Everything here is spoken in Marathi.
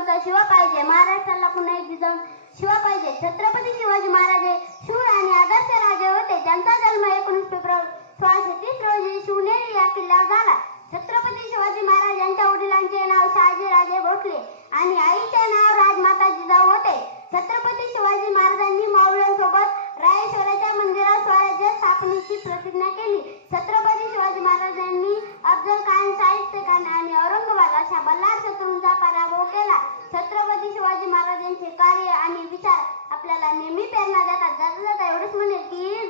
जिजाऊंचा शिवा पाहिजे, महाराष्ट्राला पुन्हा एक जिजाऊ शिवा पाहिजे. छत्रपती शिवाजी महाराज हे शूर आणि आदर्श राजे होते. त्यांचा जन्म 19 फेब्रुवारी 1630 रोजी शिवनेरी या किल्ल्यावर झाला. छत्रपती शिवाजी महाराज यांच्या वडिलांचे नाव शहाजीराजे भोसले आणि आईचे नाव राजमाता जिजाऊ होते. छत्रपती शिवाजी महाराजांनी मावळ्यांसोबत रायेश्वराच्या मंदिरात स्वराज्य स्थापनेची प्रतिज्ञा केली. छत्रपती शिवाजी महाराजांनी अफजल खान, शाहिस्ते खान आणि औरंगाबाद अशा बल्लाळ शत्रूंचा पराभव केला. छत्रपती शिवाजी महाराजांचे कार्य आणि विचार आपल्याला नेहमी प्रेरणा देतात. जाता एवढेच म्हणेल की